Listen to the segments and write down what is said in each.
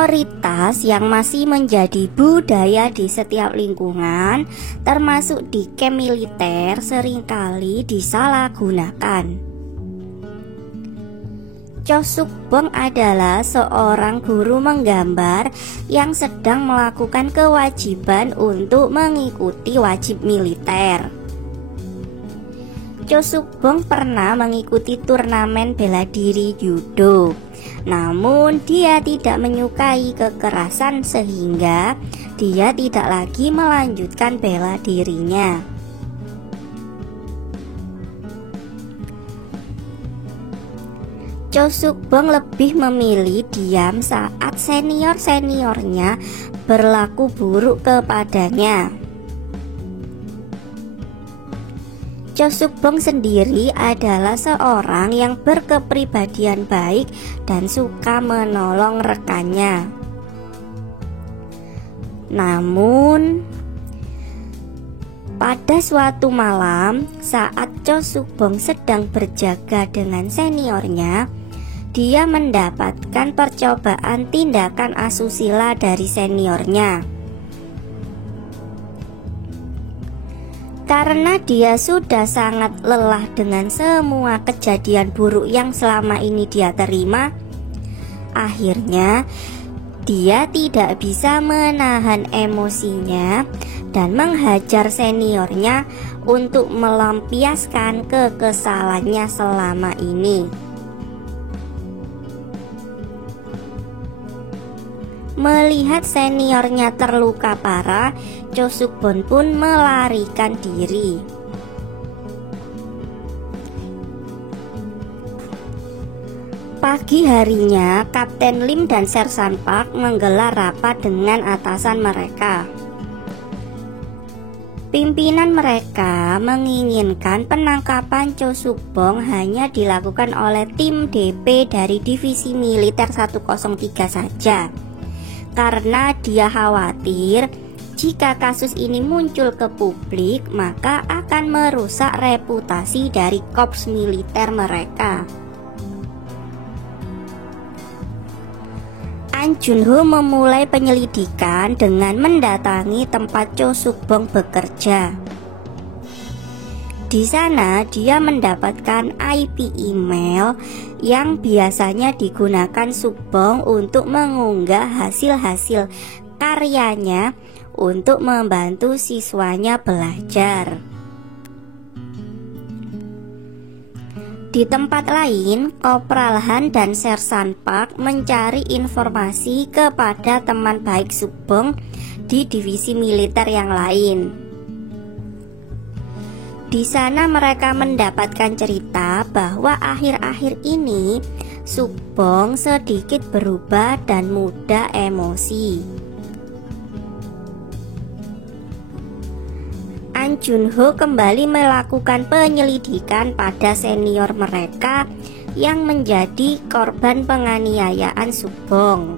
Senioritas yang masih menjadi budaya di setiap lingkungan, termasuk di camp militer, seringkali disalahgunakan. Cho Suk-bong adalah seorang guru menggambar yang sedang melakukan kewajiban untuk mengikuti wajib militer. Cho Suk-bong pernah mengikuti turnamen bela diri judo. Namun dia tidak menyukai kekerasan sehingga dia tidak lagi melanjutkan bela dirinya. Cho Suk-bong lebih memilih diam saat senior-seniornya berlaku buruk kepadanya. Cho Suk-bong sendiri adalah seorang yang berkepribadian baik dan suka menolong rekannya. Namun, pada suatu malam saat Cho Suk-bong sedang berjaga dengan seniornya, dia mendapatkan percobaan tindakan asusila dari seniornya. Karena dia sudah sangat lelah dengan semua kejadian buruk yang selama ini dia terima, akhirnya dia tidak bisa menahan emosinya dan menghajar seniornya untuk melampiaskan kekesalannya selama ini. Melihat seniornya terluka parah, Cho Suk-bong pun melarikan diri. Pagi harinya, Kapten Lim dan Sersan Park menggelar rapat dengan atasan mereka. Pimpinan mereka menginginkan penangkapan Cho Suk-bong hanya dilakukan oleh tim DP dari Divisi Militer 103 saja, karena dia khawatir jika kasus ini muncul ke publik maka akan merusak reputasi dari korps militer mereka. An Jun-ho memulai penyelidikan dengan mendatangi tempat Cho Suk-bong bekerja. Di sana dia mendapatkan IP email yang biasanya digunakan Suk-bong untuk mengunggah hasil-hasil karyanya untuk membantu siswanya belajar. Di tempat lain, Kopral Han dan Sersan Park mencari informasi kepada teman baik Suk-bong di divisi militer yang lain. Di sana mereka mendapatkan cerita bahwa akhir-akhir ini Suk-bong sedikit berubah dan mudah emosi. An Jun-ho kembali melakukan penyelidikan pada senior mereka yang menjadi korban penganiayaan Suk-bong.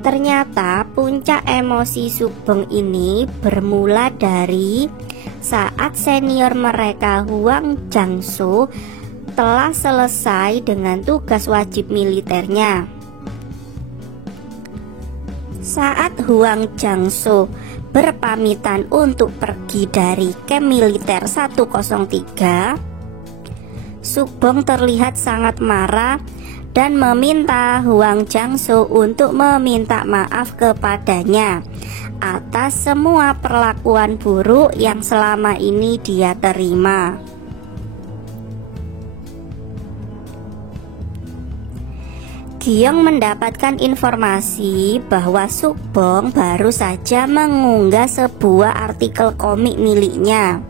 Ternyata puncak emosi Suk-bong ini bermula dari saat senior mereka Huang Jang-so telah selesai dengan tugas wajib militernya. Saat Huang Jang-so berpamitan untuk pergi dari camp militer 103, Suk-bong terlihat sangat marah dan meminta Huang Jang-so untuk meminta maaf kepadanya atas semua perlakuan buruk yang selama ini dia terima. Gyong mendapatkan informasi bahwa Suk-bong baru saja mengunggah sebuah artikel komik miliknya.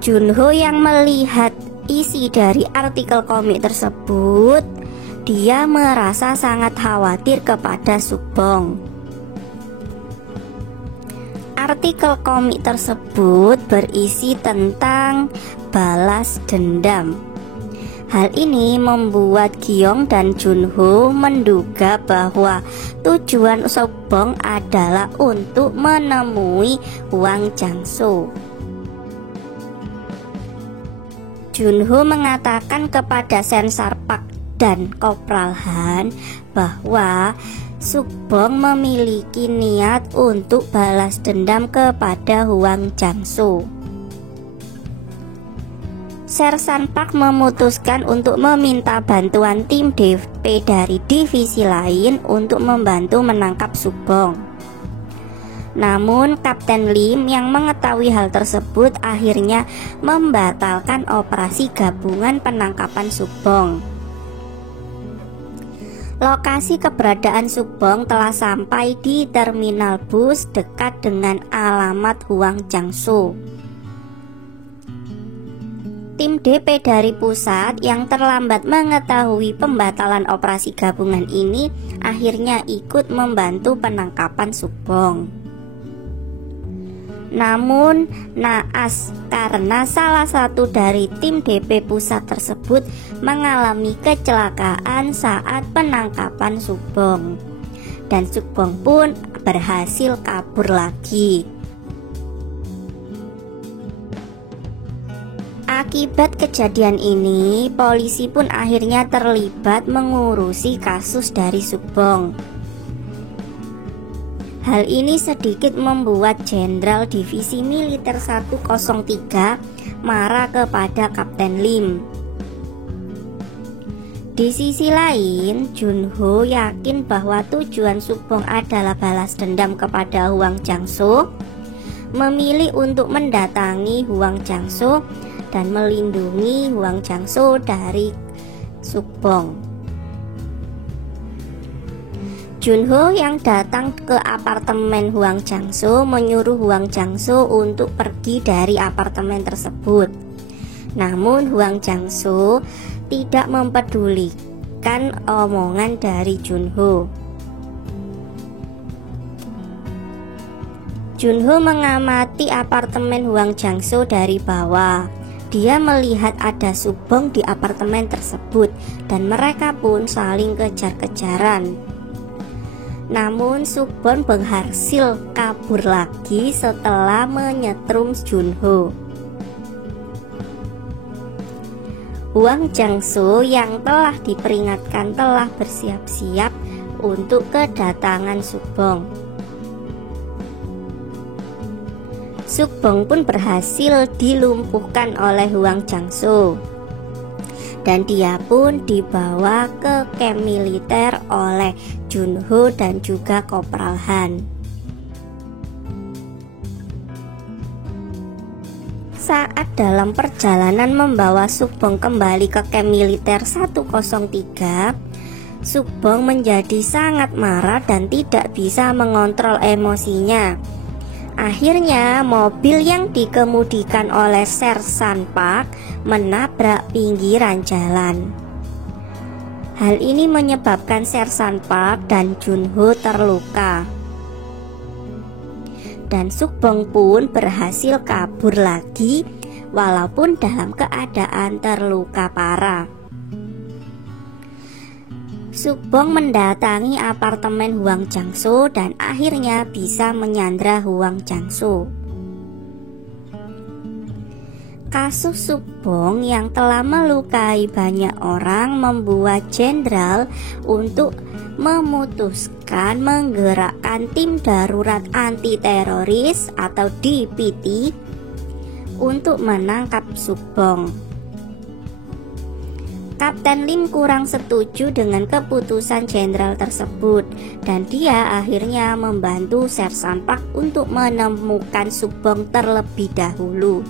Jun-ho yang melihat isi dari artikel komik tersebut, dia merasa sangat khawatir kepada Suk-bong. Artikel komik tersebut berisi tentang balas dendam. Hal ini membuat Gyong dan Jun-ho menduga bahwa tujuan Suk-bong adalah untuk menemui Huang Jang-so. Junho mengatakan kepada Sensar Park dan Kopral Han bahwa Sukbong memiliki niat untuk balas dendam kepada Hwang Jang-soo. Sersan Park memutuskan untuk meminta bantuan tim DP dari divisi lain untuk membantu menangkap Sukbong. Namun Kapten Lim yang mengetahui hal tersebut akhirnya membatalkan operasi gabungan penangkapan Sukbong. Lokasi keberadaan Sukbong telah sampai di terminal bus dekat dengan alamat Hwang Jang-soo. Tim DP dari pusat yang terlambat mengetahui pembatalan operasi gabungan ini akhirnya ikut membantu penangkapan Sukbong. Namun naas karena salah satu dari tim DP pusat tersebut mengalami kecelakaan saat penangkapan Sukbong, dan Sukbong pun berhasil kabur lagi. Akibat kejadian ini, polisi pun akhirnya terlibat mengurusi kasus dari Sukbong. Hal ini sedikit membuat Jenderal Divisi Militer 103 marah kepada Kapten Lim. Di sisi lain, Junho yakin bahwa tujuan Sukbong adalah balas dendam kepada Hwang Jang-soo, memilih untuk mendatangi Hwang Jang-soo dan melindungi Hwang Jang-soo dari Sukbong. Junho yang datang ke apartemen Hwang Jang-soo menyuruh Hwang Jang-soo untuk pergi dari apartemen tersebut. Namun Hwang Jang-soo tidak mempedulikan omongan dari Junho. Junho mengamati apartemen Hwang Jang-soo dari bawah. Dia melihat ada Sukbong di apartemen tersebut dan mereka pun saling kejar-kejaran. Namun Sukbong berhasil kabur lagi setelah menyetrum Junho. Hwang Jang-soo yang telah diperingatkan telah bersiap-siap untuk kedatangan Sukbong. Sukbong pun berhasil dilumpuhkan oleh Hwang Jang-soo, dan dia pun dibawa ke kamp militer oleh Junho dan juga Kopral Han. Saat dalam perjalanan membawa Sukbong kembali ke kamp militer 103, Sukbong menjadi sangat marah dan tidak bisa mengontrol emosinya. Akhirnya mobil yang dikemudikan oleh Sersan Park menabrak pinggiran jalan. Hal ini menyebabkan Sersan Park dan Junho terluka, dan Sukbong pun berhasil kabur lagi walaupun dalam keadaan terluka parah. Sukbong mendatangi apartemen Hwang Jang-soo dan akhirnya bisa menyandra Hwang Jang-soo. Kasus Sukbong yang telah melukai banyak orang membuat jenderal untuk memutuskan menggerakkan tim darurat anti teroris atau DPT untuk menangkap Sukbong. Kapten Lim kurang setuju dengan keputusan jenderal tersebut, dan dia akhirnya membantu Sersan Park untuk menemukan Sukbong terlebih dahulu.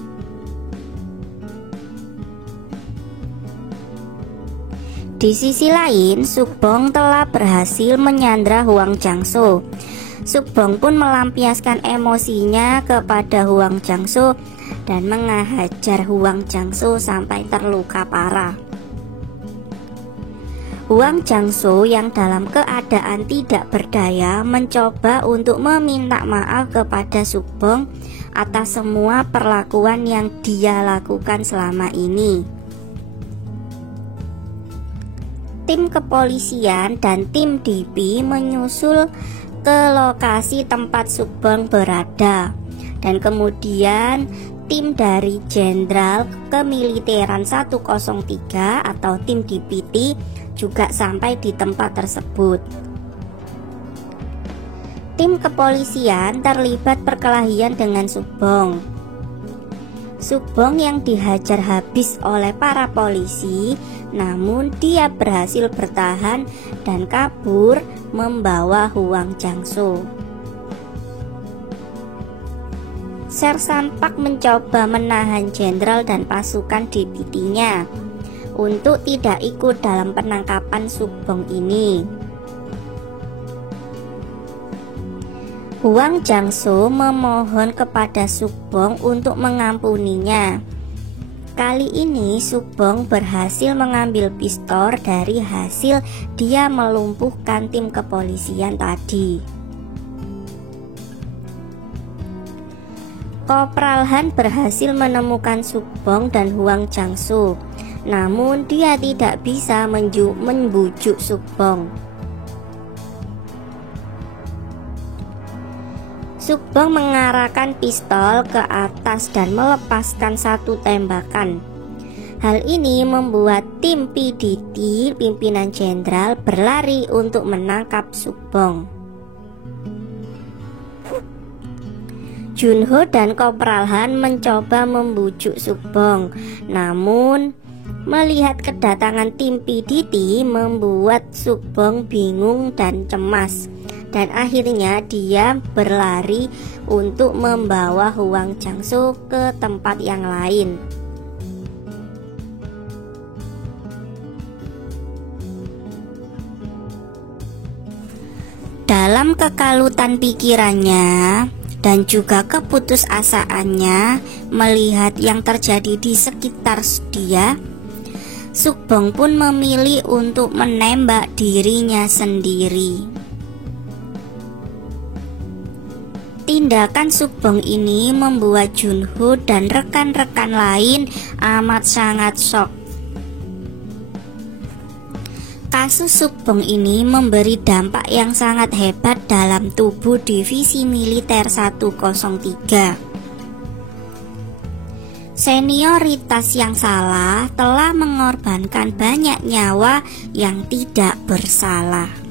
Di sisi lain, Sukbong telah berhasil menyandra Hwang Jang-soo. Sukbong pun melampiaskan emosinya kepada Hwang Jang-soo dan menghajar Hwang Jang-soo sampai terluka parah. Hwang Jang-soo yang dalam keadaan tidak berdaya mencoba untuk meminta maaf kepada Sukbong atas semua perlakuan yang dia lakukan selama ini. Tim kepolisian dan tim DP menyusul ke lokasi tempat Sukbong berada, dan kemudian tim dari Jenderal Kemiliteran 103 atau tim DPT juga sampai di tempat tersebut. Tim kepolisian terlibat perkelahian dengan Sugeng. Sugeng yang dihajar habis oleh para polisi, namun dia berhasil bertahan dan kabur membawa Huang Jangso. Sersan Pak mencoba menahan jenderal dan pasukan DPT-nya untuk tidak ikut dalam penangkapan Sugeng ini. Huang Jangso memohon kepada Sugeng untuk mengampuninya. Kali ini Sugeng berhasil mengambil pistol dari hasil dia melumpuhkan tim kepolisian tadi. Kopral Han berhasil menemukan Sugeng dan Huang Jangso, namun dia tidak bisa membujuk Sugeng. Sugeng mengarahkan pistol ke atas dan melepaskan satu tembakan. Hal ini membuat tim PDT, pimpinan jenderal, berlari untuk menangkap Sugeng. Junho dan Kopral Han mencoba membujuk Sugeng, namun melihat kedatangan tim PDT membuat Sugeng bingung dan cemas. Dan akhirnya dia berlari untuk membawa Huang Jangso ke tempat yang lain. Dalam kekalutan pikirannya dan juga keputusasaannya melihat yang terjadi di sekitar dia, Sugeng pun memilih untuk menembak dirinya sendiri. Tindakan Sugeng ini membuat Junho dan rekan-rekan lain amat sangat shock. Kasus Sugeng ini memberi dampak yang sangat hebat dalam tubuh Divisi Militer 103. Senioritas yang salah telah mengorbankan banyak nyawa yang tidak bersalah.